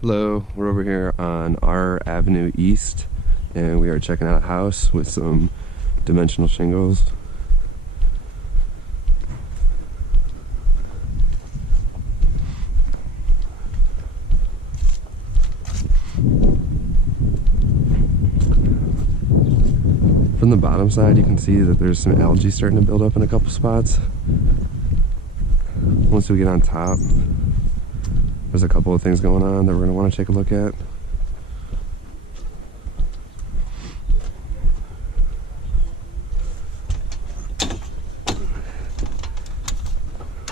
Hello, we're over here on our Avenue East and we are checking out a house with some dimensional shingles. From the bottom side you can see that there's some algae starting to build up in a couple spots. Once we get on top, there's a couple of things going on that we're going to want to take a look at.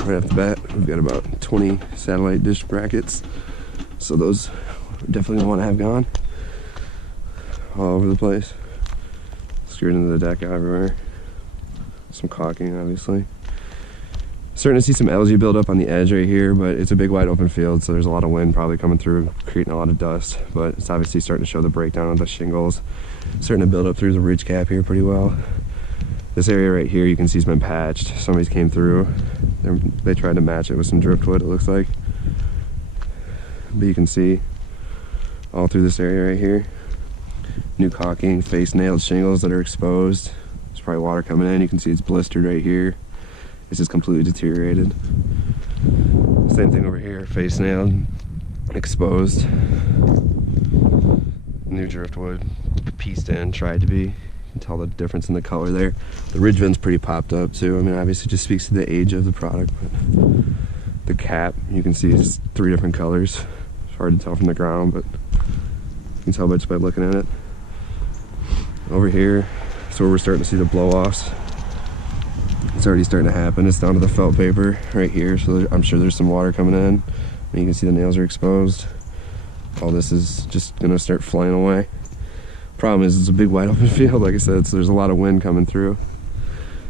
Right off the bat, we've got about 20 satellite dish brackets, so those we're definitely going to want to have gone all over the place. Screwed into the deck everywhere. Some caulking, obviously. Starting to see some algae build up on the edge right here, but it's a big wide open field, so there's a lot of wind probably coming through, creating a lot of dust, but it's obviously starting to show the breakdown of the shingles. Starting to build up through the ridge cap here pretty well. This area right here you can see has been patched. Somebody's came through. They tried to match it with some driftwood, it looks like. But you can see all through this area right here. New caulking, face nailed shingles that are exposed. There's probably water coming in. You can see it's blistered right here. It's just completely deteriorated. Same thing over here, face nailed, exposed. New driftwood, pieced in, tried to be. You can tell the difference in the color there. The ridge vent's pretty popped up too. I mean, obviously just speaks to the age of the product, but the cap, you can see it's 3 different colors. It's hard to tell from the ground, but you can tell just by looking at it. Over here, so where we're starting to see the blow-offs. It's already starting to happen. It's down to the felt paper right here, so I'm sure there's some water coming in. And you can see the nails are exposed. All this is just gonna start flying away. Problem is, it's a big wide open field, like I said, so there's a lot of wind coming through.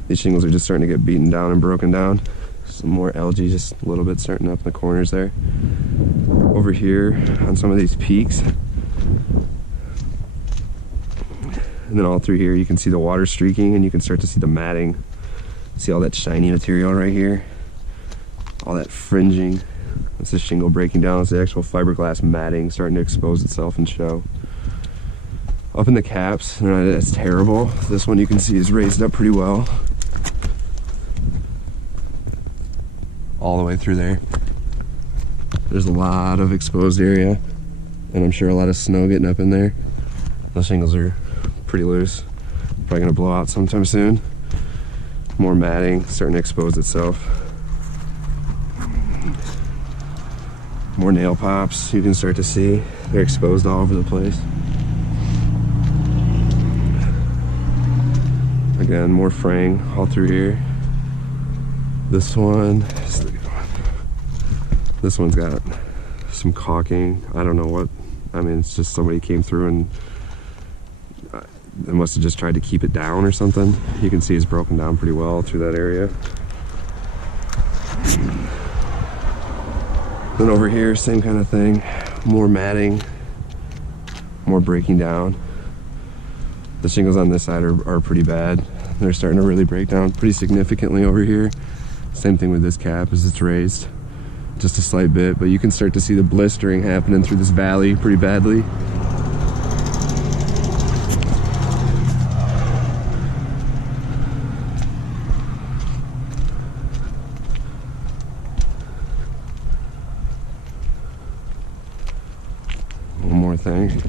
These shingles are just starting to get beaten down and broken down. Some more algae just a little bit starting up in the corners there. Over here on some of these peaks, and then all through here you can see the water streaking, and you can start to see the matting. See all that shiny material right here? All that fringing. That's the shingle breaking down. It's the actual fiberglass matting starting to expose itself and show. Up in the caps, they're not as terrible. This one you can see is raised up pretty well. All the way through there. There's a lot of exposed area, and I'm sure a lot of snow getting up in there. Those shingles are pretty loose. Probably gonna blow out sometime soon. More matting starting to expose itself. More nail pops you can start to see. They're exposed all over the place. Again, more fraying all through here. This one, this one's got some caulking. I don't know what, I mean, it's just somebody came through and they must have just tried to keep it down or something. You can see it's broken down pretty well through that area. Then over here, same kind of thing. More matting, more breaking down. The shingles on this side are pretty bad. They're starting to really break down pretty significantly over here. Same thing with this cap as it's raised. Just a slight bit, but you can start to see the blistering happening through this valley pretty badly. One more thing.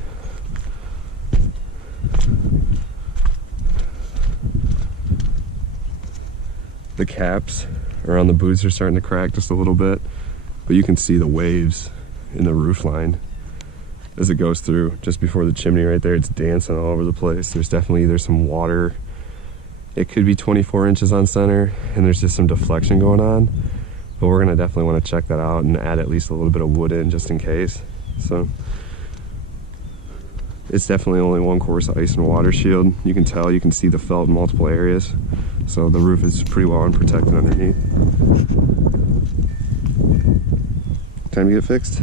The caps around the boots are starting to crack just a little bit, but you can see the waves in the roof line as it goes through. Just before the chimney right there, it's dancing all over the place. There's definitely either some water, it could be 24 inches on center, and there's just some deflection going on, but we're gonna definitely want to check that out and add at least a little bit of wood in just in case. So it's definitely only 1 course ice and water shield. You can tell, you can see the felt in multiple areas. So the roof is pretty well unprotected underneath. Time to get fixed.